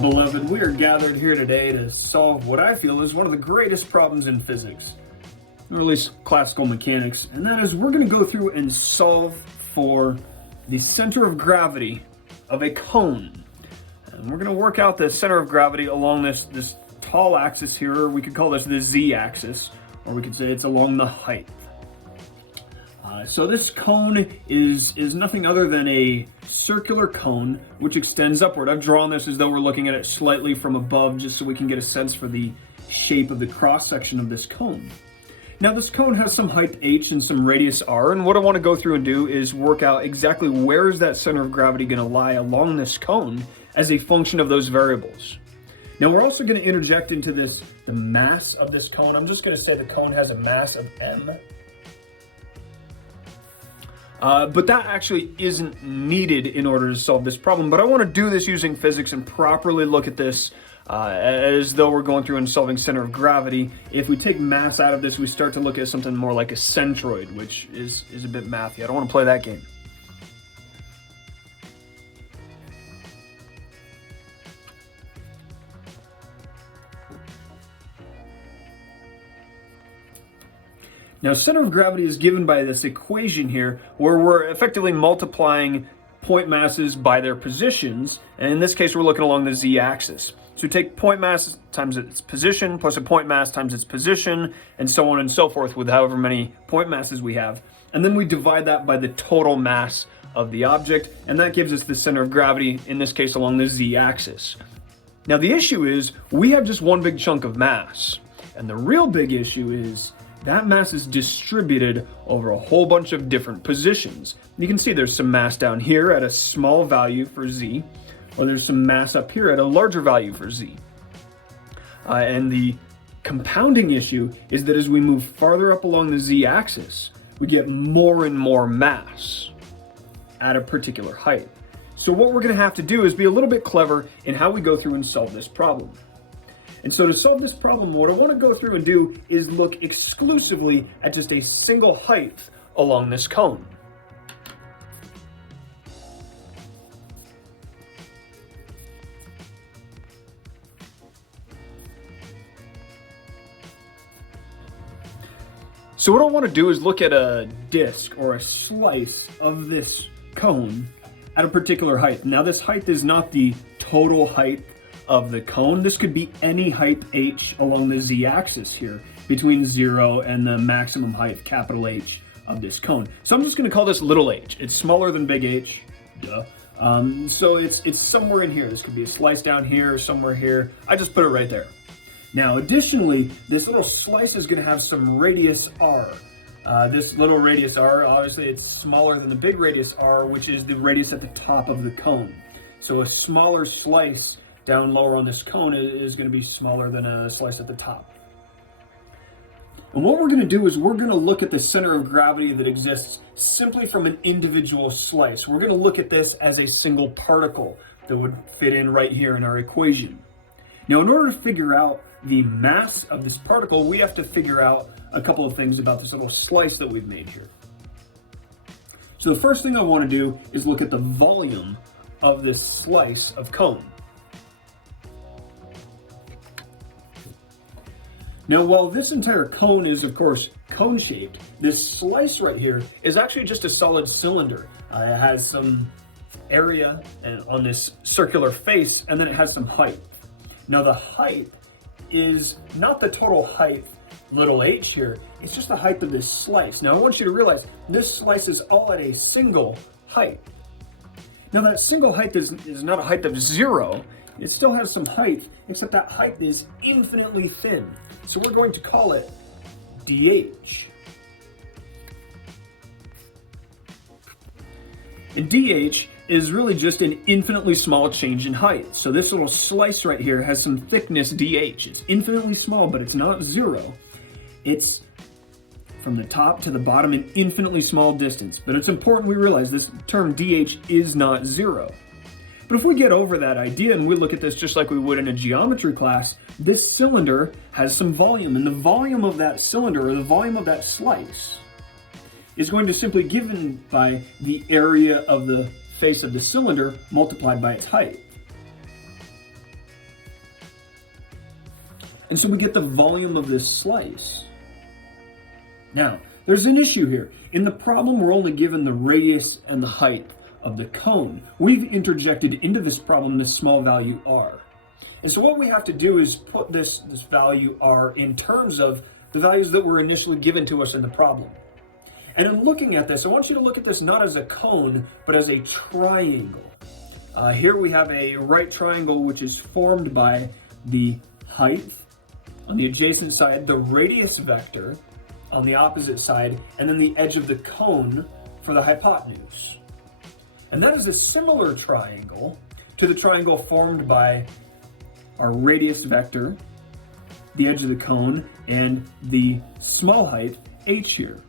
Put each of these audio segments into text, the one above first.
beloved. We are gathered here today to solve what I feel is one of the greatest problems in physics, or at least classical mechanics, and that is we're going to go through and solve for the center of gravity of a cone. And we're going to work out the center of gravity along this tall axis here, or we could call this the z-axis, or we could say it's along the height. So this cone is nothing other than a circular cone which extends upward. I've drawn this as though we're looking at it slightly from above just so we can get a sense for the shape of the cross section of this cone. Now this cone has some height h and some radius r, and what I want to go through and do is work out exactly where is that center of gravity going to lie along this cone as a function of those variables. Now we're also going to interject into this the mass of this cone. I'm just going to say the cone has a mass of m. But that actually isn't needed in order to solve this problem. But I want to do this using physics and properly look at this as though we're going through and solving center of gravity. If we take mass out of this, we start to look at something more like a centroid, which is a bit mathy. I don't want to play that game. Now, center of gravity is given by this equation here, where we're effectively multiplying point masses by their positions, and in this case, we're looking along the z-axis. So we take point mass times its position, plus a point mass times its position, and so on and so forth with however many point masses we have. And then we divide that by the total mass of the object, and that gives us the center of gravity, in this case along the z-axis. Now, the issue is, we have just one big chunk of mass, and the real big issue is, that mass is distributed over a whole bunch of different positions. You can see there's some mass down here at a small value for z, or there's some mass up here at a larger value for z. And the compounding issue is that as we move farther up along the z-axis, we get more and more mass at a particular height. So what we're going to have to do is be a little bit clever in how we go through and solve this problem. And so to solve this problem, what I want to go through and do is look exclusively at just a single height along this cone. So what I want to do is look at a disc or a slice of this cone at a particular height. Now this height is not the total height of the cone. This could be any height h along the z-axis here, between 0 and the maximum height, capital H, of this cone. So I'm just going to call this little h. It's smaller than big H, duh. So it's somewhere in here. This could be a slice down here or somewhere here. I just put it right there. Now additionally, this little slice is going to have some radius r. This little radius r, obviously it's smaller than the big radius r, which is the radius at the top of the cone. So a smaller slice down lower on this cone is going to be smaller than a slice at the top. And what we're going to do is we're going to look at the center of gravity that exists simply from an individual slice. We're going to look at this as a single particle that would fit in right here in our equation. Now, in order to figure out the mass of this particle, we have to figure out a couple of things about this little slice that we've made here. So the first thing I want to do is look at the volume of this slice of cone. Now, while this entire cone is, of course, cone-shaped, this slice right here is actually just a solid cylinder. It has some area on this circular face, and then it has some height. Now, the height is not the total height, little h here, it's just the height of this slice. Now, I want you to realize this slice is all at a single height. Now, that single height is not a height of 0. It still has some height, except that height is infinitely thin. So we're going to call it dh. And dh is really just an infinitely small change in height. So this little slice right here has some thickness dh. It's infinitely small, but it's not 0. It's from the top to the bottom an infinitely small distance. But it's important we realize this term dh is not 0. But if we get over that idea and we look at this just like we would in a geometry class, this cylinder has some volume, and the volume of that cylinder, or the volume of that slice, is going to simply be given by the area of the face of the cylinder multiplied by its height. And so we get the volume of this slice. Now, there's an issue here. In the problem, we're only given the radius and the height of the cone. We've interjected into this problem this small value r. And so what we have to do is put this value r in terms of the values that were initially given to us in the problem. And in looking at this, I want you to look at this not as a cone, but as a triangle. Here we have a right triangle which is formed by the height on the adjacent side, the radius vector on the opposite side, and then the edge of the cone for the hypotenuse. And that is a similar triangle to the triangle formed by our radius vector, the edge of the cone, and the small height, h here.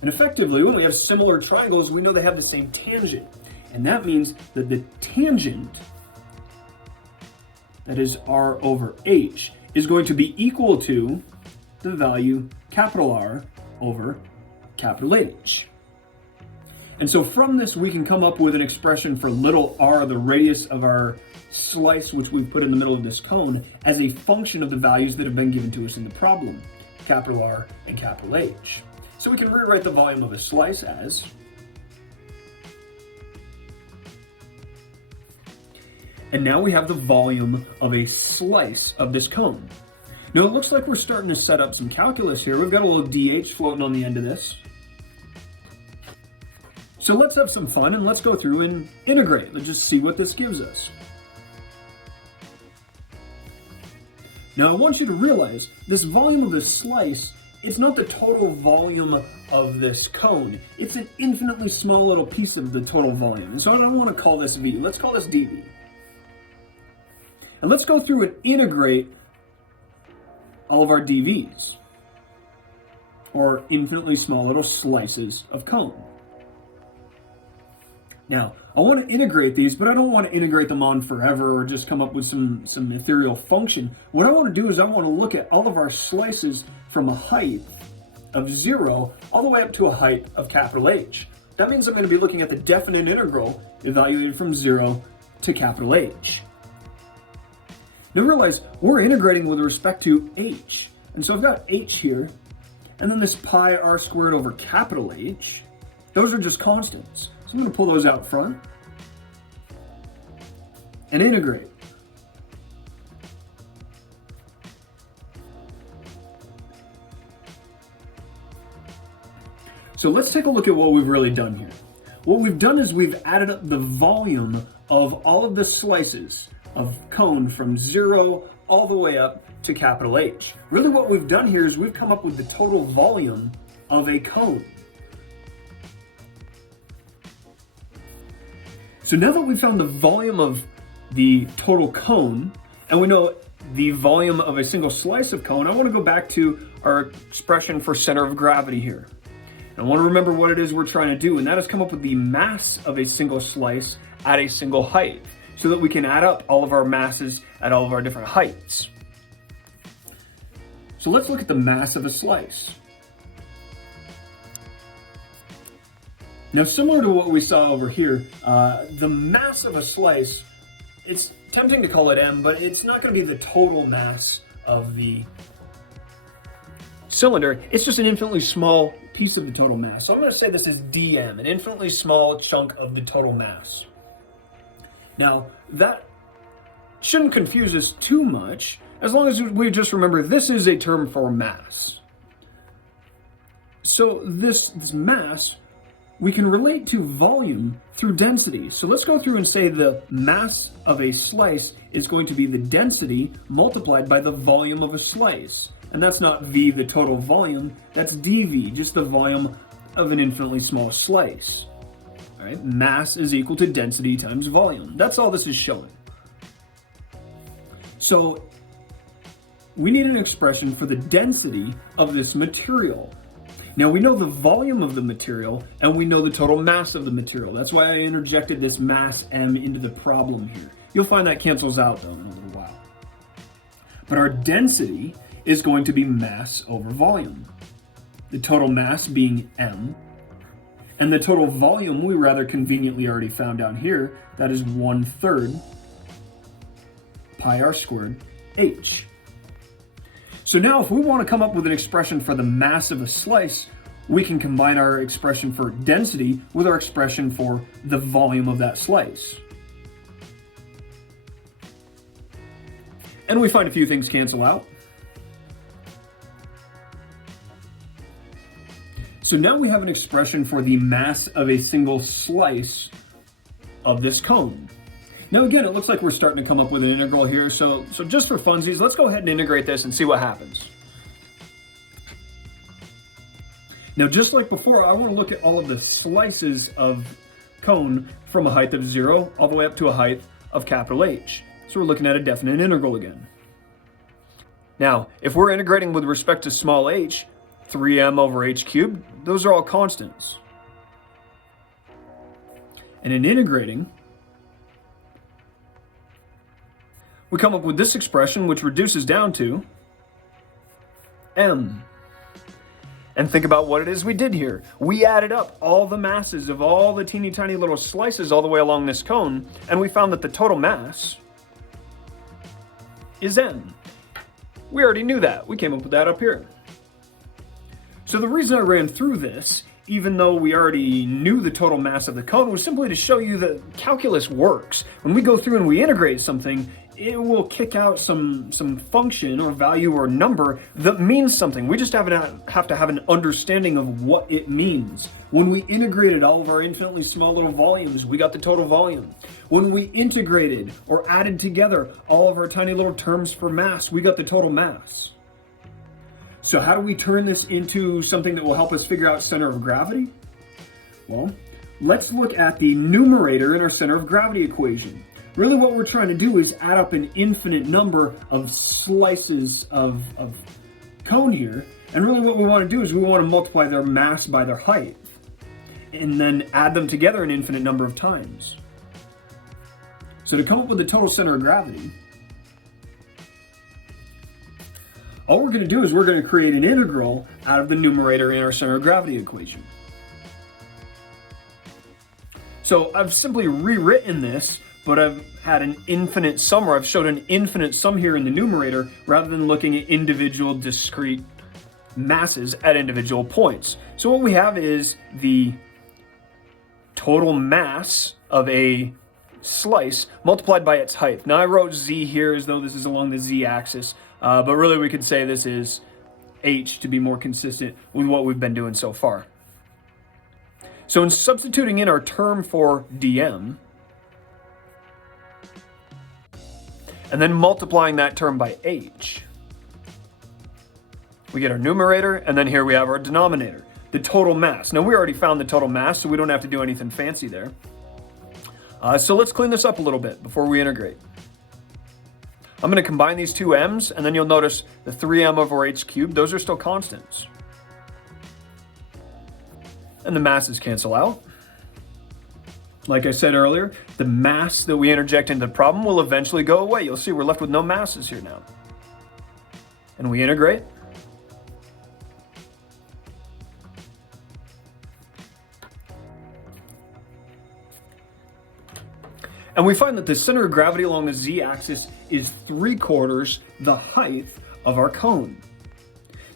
And effectively, when we have similar triangles, we know they have the same tangent. And that means that the tangent, that is r over h, is going to be equal to the value capital R over capital H. And so from this, we can come up with an expression for little r, the radius of our slice, which we've put in the middle of this cone, as a function of the values that have been given to us in the problem, capital R and capital H. So we can rewrite the volume of a slice as and now we have the volume of a slice of this cone. Now it looks like we're starting to set up some calculus here. We've got a little dh floating on the end of this. So let's have some fun and let's go through and integrate. Let's just see what this gives us. Now I want you to realize this volume of this slice, it's not the total volume of this cone. It's an infinitely small little piece of the total volume. And so I don't want to call this v. Let's call this dv. And let's go through and integrate all of our dv's, or infinitely small little slices of cone. Now, I want to integrate these, but I don't want to integrate them on forever or just come up with some ethereal function. What I want to do is I want to look at all of our slices from a height of 0 all the way up to a height of capital H. That means I'm going to be looking at the definite integral evaluated from 0 to capital H. Now realize we're integrating with respect to h. And so I've got h here, and then this pi r squared over capital H. Those are just constants. So I'm going to pull those out front and integrate. So let's take a look at what we've really done here. What we've done is we've added up the volume of all of the slices of cone from 0 all the way up to capital H. Really what we've done here is we've come up with the total volume of a cone. So now that we've found the volume of the total cone, and we know the volume of a single slice of cone, I want to go back to our expression for center of gravity here. And I want to remember what it is we're trying to do, and that is come up with the mass of a single slice at a single height, so that we can add up all of our masses at all of our different heights. So let's look at the mass of a slice. Now, similar to what we saw over here, the mass of a slice, it's tempting to call it m, but it's not going to be the total mass of the cylinder. It's just an infinitely small piece of the total mass. So I'm going to say this is dm, an infinitely small chunk of the total mass. Now, that shouldn't confuse us too much, as long as we just remember this is a term for mass. So this mass, we can relate to volume through density. So let's go through and say the mass of a slice is going to be the density multiplied by the volume of a slice. And that's not v, the total volume, that's dv, just the volume of an infinitely small slice. All right, mass is equal to density times volume. That's all this is showing. So we need an expression for the density of this material. Now we know the volume of the material and we know the total mass of the material. That's why I interjected this mass m into the problem here. You'll find that cancels out though in a little while. But our density is going to be mass over volume. The total mass being m, and the total volume we rather conveniently already found down here, that is 1/3 pi r squared h. So now if we want to come up with an expression for the mass of a slice, we can combine our expression for density with our expression for the volume of that slice. And we find a few things cancel out. So now we have an expression for the mass of a single slice of this cone. Now again, it looks like we're starting to come up with an integral here, so just for funsies, let's go ahead and integrate this and see what happens. Now just like before, I want to look at all of the slices of cone from a height of 0 all the way up to a height of capital H. So we're looking at a definite integral again. Now, if we're integrating with respect to small h, 3m over h cubed, those are all constants. And in integrating, we come up with this expression which reduces down to m. And think about what it is we did here. We added up all the masses of all the teeny tiny little slices all the way along this cone, and we found that the total mass is m. We already knew that. We came up with that up here. So the reason I ran through this, even though we already knew the total mass of the cone, was simply to show you that calculus works. When we go through and we integrate something, it will kick out some function or value or number that means something. We just have to have an understanding of what it means. When we integrated all of our infinitely small little volumes, we got the total volume. When we integrated or added together all of our tiny little terms for mass, we got the total mass. So how do we turn this into something that will help us figure out center of gravity? Well, let's look at the numerator in our center of gravity equation. Really what we're trying to do is add up an infinite number of slices of cone here. And really what we want to do is we want to multiply their mass by their height and then add them together an infinite number of times. So to come up with the total center of gravity, all we're going to do is we're going to create an integral out of the numerator in our center of gravity equation. So I've simply rewritten this, but I've had an infinite sum, or I've showed an infinite sum here in the numerator rather than looking at individual discrete masses at individual points. So what we have is the total mass of a slice multiplied by its height. Now I wrote z here as though this is along the z-axis, but really we could say this is h to be more consistent with what we've been doing so far. So in substituting in our term for dm, and then multiplying that term by h, we get our numerator, and then here we have our denominator, the total mass. Now we already found the total mass, so we don't have to do anything fancy there. So let's clean this up a little bit before we integrate. I'm going to combine these two m's, and then you'll notice the 3m over h cubed, those are still constants. And the masses cancel out. Like I said earlier, the mass that we interject into the problem will eventually go away. You'll see we're left with no masses here now. And we integrate. And we find that the center of gravity along the z-axis is 3/4 the height of our cone.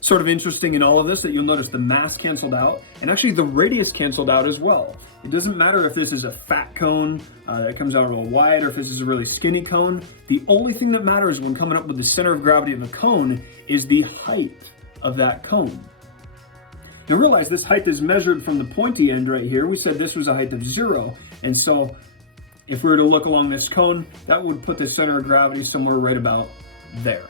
Sort of interesting in all of this that you'll notice the mass canceled out, and actually the radius canceled out as well. It doesn't matter if this is a fat cone that comes out real wide or if this is a really skinny cone. The only thing that matters when coming up with the center of gravity of a cone is the height of that cone. Now realize this height is measured from the pointy end right here. We said this was a height of 0, and so if we were to look along this cone, that would put the center of gravity somewhere right about there.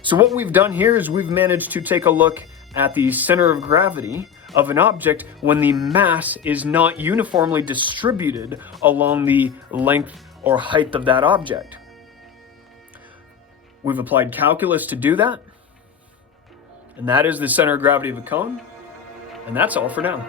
So what we've done here is we've managed to take a look at the center of gravity of an object when the mass is not uniformly distributed along the length or height of that object. We've applied calculus to do that, and that is the center of gravity of a cone, and that's all for now.